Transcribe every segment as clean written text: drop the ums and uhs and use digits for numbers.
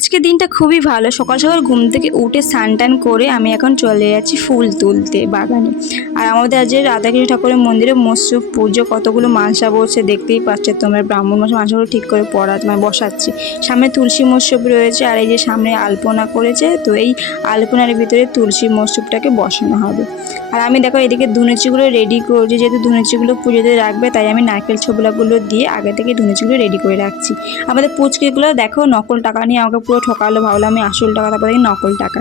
আজকে দিনটা খুবই ভালো। সকাল সকাল ঘুম থেকে উঠে স্নান টান করে আমি এখন চলে যাচ্ছি ফুল তুলতে বাগানে। আর আমাদের আজ রাধাকৃষ্ণ ঠাকুরের মন্দিরে মৎস্য পুজো, কতগুলো মানসা বসছে দেখতেই পাচ্ছে তোমরা। ব্রাহ্মণ মানসাগুলো ঠিক করে বসাচ্ছি। সামনে তুলসী মৎস্যব রয়েছে, আর এই যে সামনে আলপনা করেছে, তো এই আলপনার ভিতরে তুলসী মৎস্যবটাকে বসানো হবে। আর আমি দেখো এদিকে ধুনুচিগুলো রেডি করছি, যেহেতু ধুনুচিগুলো পুজোতে রাখবে তাই আমি নারকেল ছোবলাগুলো দিয়ে আগে থেকে ধুনুচিগুলো রেডি করে রাখছি। আমাদের পুচকিগুলো দেখো নকল টাকা নিয়ে আমাকে পুরো ঠকালো, ভাবলাম আমি আসল টাকা, তারপরে নকল টাকা।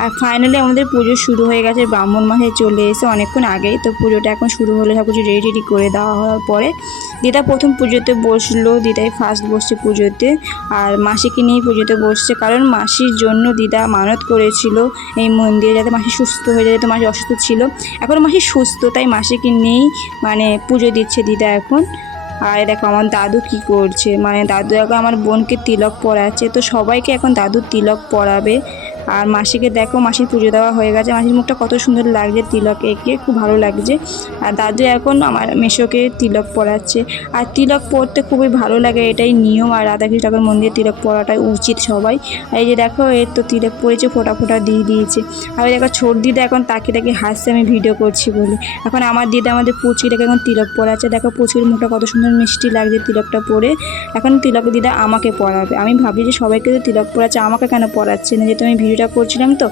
আর ফাইনালি আমাদের পুজো শুরু হয়ে গেছে, ব্রাহ্মণ মাসে চলে এসে অনেকক্ষণ আগেই। তো পুজোটা এখন শুরু হলো, সব কিছু রেডি করে দেওয়া হওয়ার পরে দিদা প্রথম পুজোতে বসলো। দিদাই ফার্স্ট বসছে পুজোতে, আর মাসিকে নিয়েই পুজোতে বসছে, কারণ মাসির জন্য দিদা মানত করেছিল এই মন্দিরে যাতে মাসি সুস্থ হয়ে যায়। তো মাসি অসুস্থ ছিল, এখন মাসি সুস্থ, তাই মাসিকে নিয়েই পুজো দিচ্ছে দিদা এখন। আর দেখো আমার দাদু কি করছে, দাদু এখন আমার বোনকে তিলক পরাচ্ছে। তো সবাইকে এখন দাদু তিলক পরাবে। আর মাসিকে দেখো, মাসির পুজো দেওয়া হয়ে গেছে, মাসির মুখটা কত সুন্দর লাগছে তিলক এঁকে, খুব ভালো লাগছে। আর দাদু এখন আমার মেশোকে তিলক পরাচ্ছে। আর তিলক পরতে খুবই ভালো লাগে, এটাই নিয়ম। আর রাধাকৃষ্ণ ঠাকুর মন্দিরে তিলক পরাটাই উচিত সবাই। আর এই যে দেখো এর তো তিলক পরেছে, ফোঁটা ফোঁটা দিয়ে দিয়েছে। আর দেখো ছোট দিদা এখন তাকে তাকে হাসছে আমি ভিডিও করছি বলে। এখন আমার দিদা আমাদের পুচকিটাকে এখন তিলক পরাচ্ছে। দেখো পুচকির মুখটা কত সুন্দর মিষ্টি লাগছে তিলকটা পরে। এখন তিলক দিদা আমাকে পরাবে। আমি ভাবি যে সবাইকে তো তিলক পরাচ্ছে, আমাকে কেন পরাচ্ছে না, যেহেতু আমি ভিডিওটা করছিলাম তো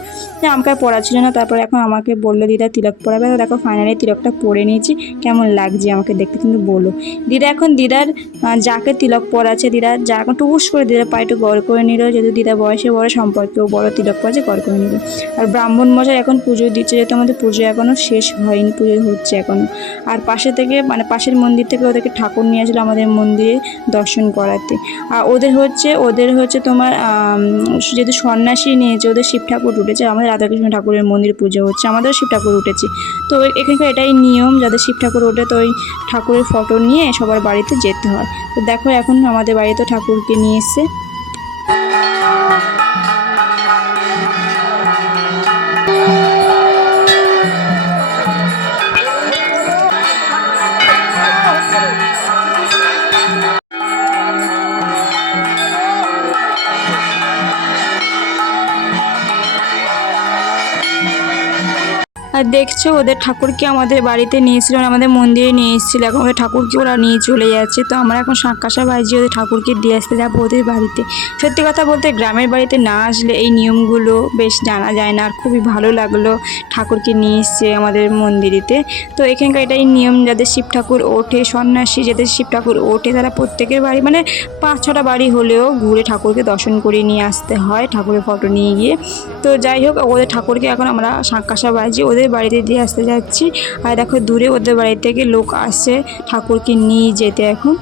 আমাকে পরাচ্ছিল না। তারপরে এখন আমাকে বললো দিদা তিলক পরাবে। তো দেখো ফাইনালি তিলকটা পরে নিয়েছি, কেমন লাগছে আমাকে দেখতে কিন্তু বলো। দিদা এখন দিদার যাকে তিলক পরাচ্ছে, দিদা যা এখন টুকুস করে দিদার পায়ে একটু গড় করে নিল, যেহেতু দিদা বয়সে বড়, সম্পর্কেও বড়, তিলক পরাচ্ছে গড় করে নিল। আর ব্রাহ্মণ মশাই এখন পুজো দিচ্ছে, যেহেতু আমাদের পুজো এখনও শেষ হয়নি, পুজো হচ্ছে এখনও। আর পাশে থেকে পাশের মন্দির থেকে ওদেরকে ঠাকুর নিয়ে আসলো আমাদের মন্দিরে দর্শন করাতে। আর ওদের হচ্ছে তোমার যেহেতু সন্ন্যাসী নিয়েছে, ওদের শিব ঠাকুর উঠেছে, আমাদের রাধাকৃষ্ণ ঠাকুরের মন্দির পুজো হচ্ছে, আমাদেরও শিব ঠাকুর উঠেছে। তো এখানকার এটাই নিয়ম, যাদের শিব ঠাকুর ওঠে তো ওই ঠাকুরের ফটো নিয়ে সবার বাড়িতে যেতে হয়। তো দেখো এখন আমাদের বাড়িতে ঠাকুরকে নিয়ে এসে আর দেখছো ওদের ঠাকুরকে আমাদের বাড়িতে নিয়েছিল, আমাদের মন্দিরে নিয়ে এসেছিল। এখন ওদের ঠাকুরকে ওরা নিয়ে চলে যাচ্ছে। তো আমরা এখন শাঁকাশা বাজিয়ে ওদের ঠাকুরকে দিয়ে আসতে যাবো ওদের বাড়িতে। সত্যি কথা বলতে গ্রামের বাড়িতে না আসলে এই নিয়মগুলো বেশ জানা যায় না। আর খুবই ভালো লাগলো ঠাকুরকে নিয়ে এসছে আমাদের মন্দিরেতে। তো এখানকার এটাই নিয়ম, যাদের শিব ঠাকুর ওঠে, সন্ন্যাসী যাদের শিব ঠাকুর ওঠে, তারা প্রত্যেকের বাড়ি 5-6টা বাড়ি হলেও ঘুরে ঠাকুরকে দর্শন করে নিয়ে আসতে হয়, ঠাকুরের ফটো নিয়ে গিয়ে। তো যাই হোক ওদের ঠাকুরকে এখন আমরা শাঁকাশা বাজিয়ে ওদের বাড়িতে দিয়ে আসতে যাচ্ছি। আর দেখো দূরে ওদের বাড়ি থেকে লোক আসছে ঠাকুরকে নিয়ে যেতে এখন।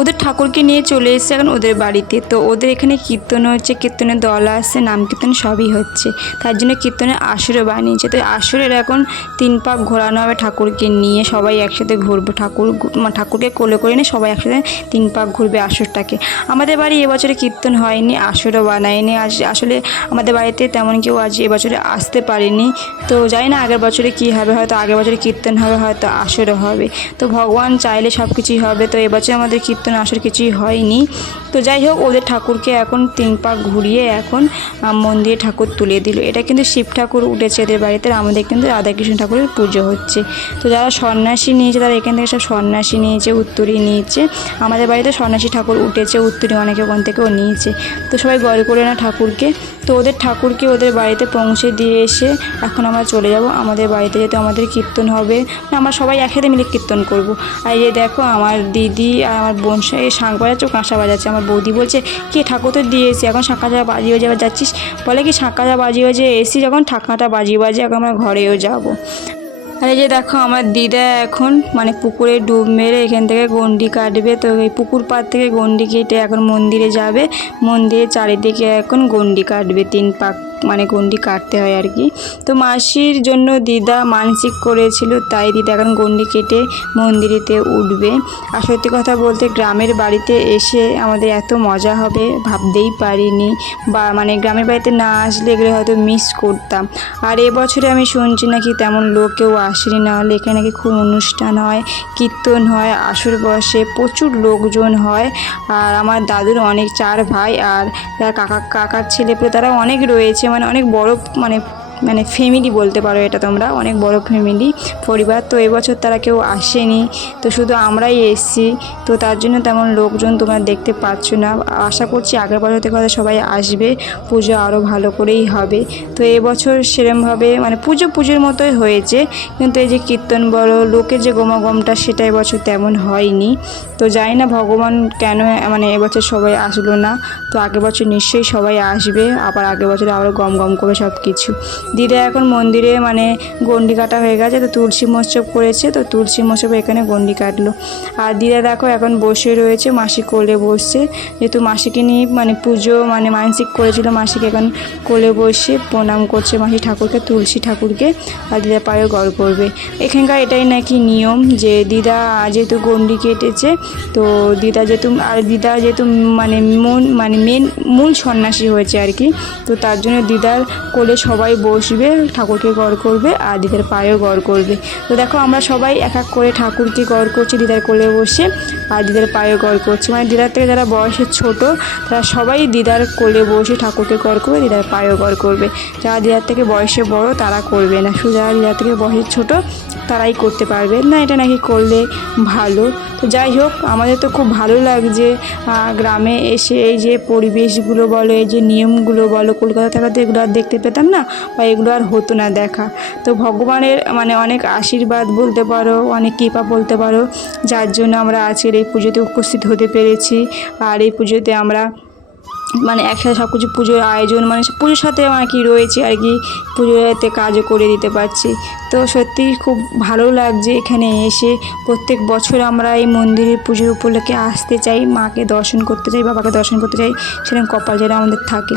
ওদের ঠাকুরকে নিয়ে চলে এসেছে এখন ওদের বাড়িতে। তো ওদের এখানে কীর্তন হচ্ছে, কীর্তনের দল আসছে, নাম কীর্তন সবই হচ্ছে, তার জন্য কীর্তনের আসরও বানিয়েছে। তো আসরের এখন 3 পাক ঘোরানো হবে ঠাকুরকে নিয়ে, সবাই একসাথে ঘুরবো, ঠাকুরকে কোলে করে নিয়ে সবাই একসাথে 3 পাক ঘুরবে আসরটাকে। আমাদের বাড়ি এবছরে কীর্তন হয়নি, আসরও বানায়নি। আসলে আমাদের বাড়িতে তেমন কেউ আজ এবছরে আসতে পারেনি। তো জানি না আগের বছরে কী হবে, হয়তো আগের বছরে কীর্তন হবে, হয়তো আসরও হবে। তো ভগবান চাইলে সব কিছুই হবে। তো এবছর আমাদের কীর্তন আসলে কিছুই হয়নি। তো যাই হোক ওদের ঠাকুরকে এখন 3 পাক ঘুরিয়ে এখন মন্দিরে ঠাকুর তুলে দিল। এটা কিন্তু শিব ঠাকুর উঠেছে এদের বাড়িতে, আমাদের কিন্তু রাধাকৃষ্ণ ঠাকুরের পুজো হচ্ছে। তো যারা সন্ন্যাসী নিয়েছে তারা এখান থেকে সব সন্ন্যাসী নিয়েছে, উত্তরী নিয়েছে। আমাদের বাড়িতে সন্ন্যাসী ঠাকুর উঠেছে, উত্তরী অনেকে ওখান থেকেও নিয়েছে। তো সবাই গড় করে না ঠাকুরকে। তো ওদের ঠাকুরকে ওদের বাড়িতে পৌঁছে দিয়ে এসে এখন আমরা চলে যাব আমাদের বাড়িতে, যেহেতু আমাদের কীর্তন হবে, আমরা সবাই একসাথে মিলে কীর্তন করব। আর এই দেখো আমার দিদি আর আমার বোন শাঁখ বাজাচ্ছে, ও কাঁসা বাজাচ্ছে। আমার বৌদি বলছে কি ঠাকুর তো দিয়ে এসি, এখন শাঁখাটা বাজিয়ে বাজিয়ে আবার যাচ্ছিস? বলে কি শাঁখাটা বাজিয়ে বাজিয়ে এসি, যখন ঠাকুরটা বাজিয়ে বাজিয়ে এখন আমরা ঘরেও যাব। আর এই যে দেখো আমার দিদা এখন পুকুরে ডুব মেরে এখান থেকে গন্ডি কাটবে। তো এই পুকুর পাড় থেকে গন্ডি কেটে এখন মন্দিরে যাবে, মন্দিরের চারিদিকে এখন গন্ডি কাটবে 3 পাক মানে গণ্ডি কাটতে হয় আর কি। তো মাসির জন্য দিদা মানসিক করেছিল, তাই দিদা এখন গণ্ডি কেটে মন্দিরেতে উঠবে। আর সত্যি কথা বলতে গ্রামের বাড়িতে এসে আমাদের এত মজা হবে ভাবতেই পারিনি, বা মানে গ্রামের বাড়িতে না আসলে এগুলো হয়তো মিস করতাম। আর এবছরে আমি শুনছি নাকি তেমন লোক কেউ আসেনি, না হলে এখানে নাকি খুব অনুষ্ঠান হয়, কীর্তন হয়, আসর বসে, প্রচুর লোকজন হয়। আর আমার দাদুর অনেক 4 ভাই আর কাকার ছেলেপুলে তারা অনেক রয়েছে, মানে অনেক বড় মানে মানে ফ্যামিলি বলতে পারো, এটা তোমরা অনেক বড় ফ্যামিলি পরিবার। তো এবছর তারা কেউ আসেনি, তো শুধু আমরাই এসেছি। তো তার জন্য তেমন লোকজন তোমরা দেখতে পাচ্ছ না। আশা করছি আগের বছর থেকে হয়তো সবাই আসবে, পুজো আরও ভালো করেই হবে। তো এবছর সেরমভাবে মানে পুজোর মতোই হয়েছে, কিন্তু এই যে কীর্তন বলো, লোকের যে গমাগমটা সেটা এবছর তেমন হয়নি। তো জানি না ভগবান কেন মানে এবছর সবাই আসলো না। তো আগের বছর নিশ্চয়ই সবাই আসবে, আবার আগের বছর আরও গম গম করে সব কিছু। দিদা এখন মন্দিরে মানে গণ্ডি কাটা হয়ে গেছে, তো তুলসী মহোৎসব করেছে, তো তুলসী মহোৎসবে এখানে গণ্ডি কাটলো। আর দিদা দেখো এখন বসে রয়েছে, মাসি কোলে বসছে, যেহেতু মাসিকে নিয়ে মানে পুজো মানে মানসিক করেছিল, মাসিকে এখন কোলে বসে প্রণাম করছে মাসি ঠাকুরকে, তুলসী ঠাকুরকে। আর দিদা পায়ে গড় করবে। এখানকার এটাই নাকি নিয়ম যে দিদা যেহেতু গণ্ডি কেটেছে, তো দিদা যেহেতু মানে মেন মূল সন্ন্যাসী হয়েছে আর কি, তো তার জন্য দিদার কোলে সবাই বসবে, ঠাকুরকে গড় করবে আর দিদার পায়েও গড় করবে। তো দেখো আমরা সবাই এক এক করে ঠাকুরকে গড় করছি দিদার কোলে বসে, আর দিদার পায়েও গড় করছি। মানে দিদার থেকে যারা বয়সে ছোট তারা সবাই দিদার কোলে বসে ঠাকুরকে গড় করবে, দিদার পায়েও গড় করবে। যারা দিদার থেকে বয়সে বড় তারা করবে না, শুধু যারা দিদার থেকে বয়সে ছোট তারাই করতে পারবে না, এটা নাকি করলে ভালো। তো যাই হোক, আমাদের তো খুব ভালো লাগছে গ্রামে এসে এই যে পরিবেশগুলো বলো, এই যে নিয়মগুলো বলো, কলকাতা থাকাতে এগুলো আর দেখতে পেতাম না, বা এগুলো আর হতো না দেখা। তো ভগবানের মানে অনেক আশীর্বাদ বলতে পারো, অনেক কৃপা বলতে পারো, যার জন্য আমরা আজকের এই পুজোতে উপস্থিত হতে পেরেছি। আর এই পুজোতে আমরা মানে একসাথে সব কিছু পুজোর আয়োজন মানে পুজোর সাথে আর কি রয়েছে আর কি, পুজোতে কাজও করে দিতে পারছি। তো সত্যি খুব ভালো লাগছে এখানে এসে। প্রত্যেক বছর আমরা এই মন্দিরের পুজোর উপলক্ষে আসতে চাই, মাকে দর্শন করতে চাই, বাবাকে দর্শন করতে চাই, সেরকম কপাল যেন আমাদের থাকে।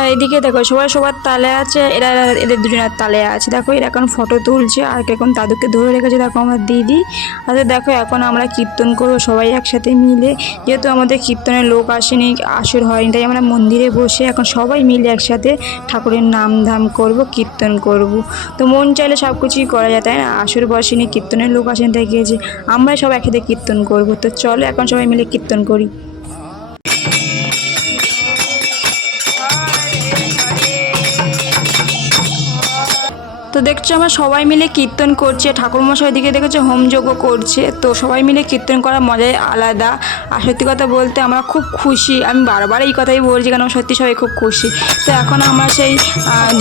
আর এদিকে দেখো সবাই সবার তালে আছে, এদের দুজনের তালে আছে। দেখো এরা এখন ফটো তুলছে, আর এখন দাদুকে ধরে রেখেছে দেখো আমার দিদি। আর দেখো এখন আমরা কীর্তন করবো সবাই একসাথে মিলে, যেহেতু আমাদের কীর্তনের লোক আসেনি, আসর হয়নি, তাই আমরা মন্দিরে বসে এখন সবাই মিলে একসাথে ঠাকুরের নাম ধাম করব, কীর্তন করব। তো মন চাইলে সব কিছুই করা যায়, তাই না? আসর বসেনি, কীর্তনের লোক আসেনি, তাই গিয়েছে আমরা সব একসাথে কীর্তন করব। তো চলো এখন সবাই মিলে কীর্তন করি। তো দেখছো আমরা সবাই মিলে কীর্তন করছে, ঠাকুরমশাই দিকে দেখেছো হোমযজ্ঞ করছে। তো সবাই মিলে কীর্তন করার মজাই আলাদা। আর সত্যি কথা বলতে আমরা খুব খুশি, আমি বারবার এই কথাই বলছি কারণ সত্যি সবাই খুব খুশি। তো এখন আমরা সেই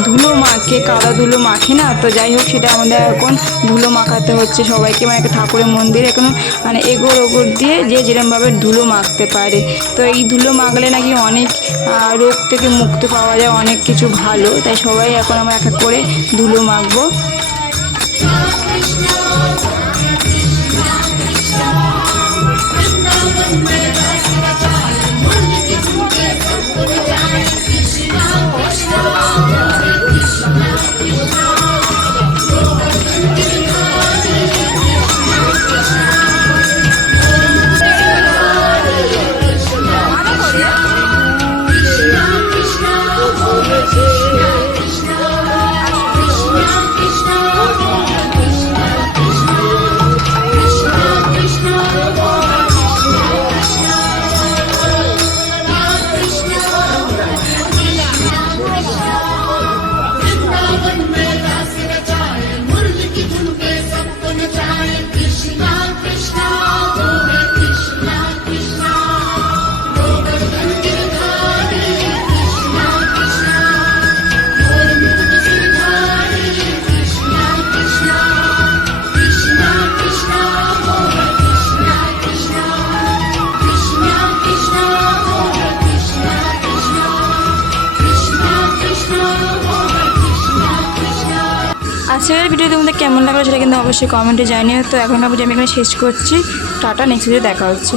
ধুলো মাখে, কাদা ধুলো মাখে না, তো যাই হোক সেটা আমাদের এখন ধুলো মাখাতে হচ্ছে সবাইকে, মানে একটা ঠাকুরের মন্দিরে এখন মানে এগোর ওগোর দিয়ে যে যেরকমভাবে ধুলো মাখতে পারে। তো এই ধুলো মাখলে নাকি অনেক রোগ থেকে মুক্তি পাওয়া যায়, অনেক কিছু ভালো, তাই সবাই এখন আমরা এক এক করে ধুলো মাখবো। আজকের ভিডিও তোমাদের কেমন লাগলো সেটা কিন্তু অবশ্যই কমেন্টে জানিও। তো এখন আমি এখানে শেষ করছি। টাটা, নেক্সট ভিডিও দেখা হচ্ছে।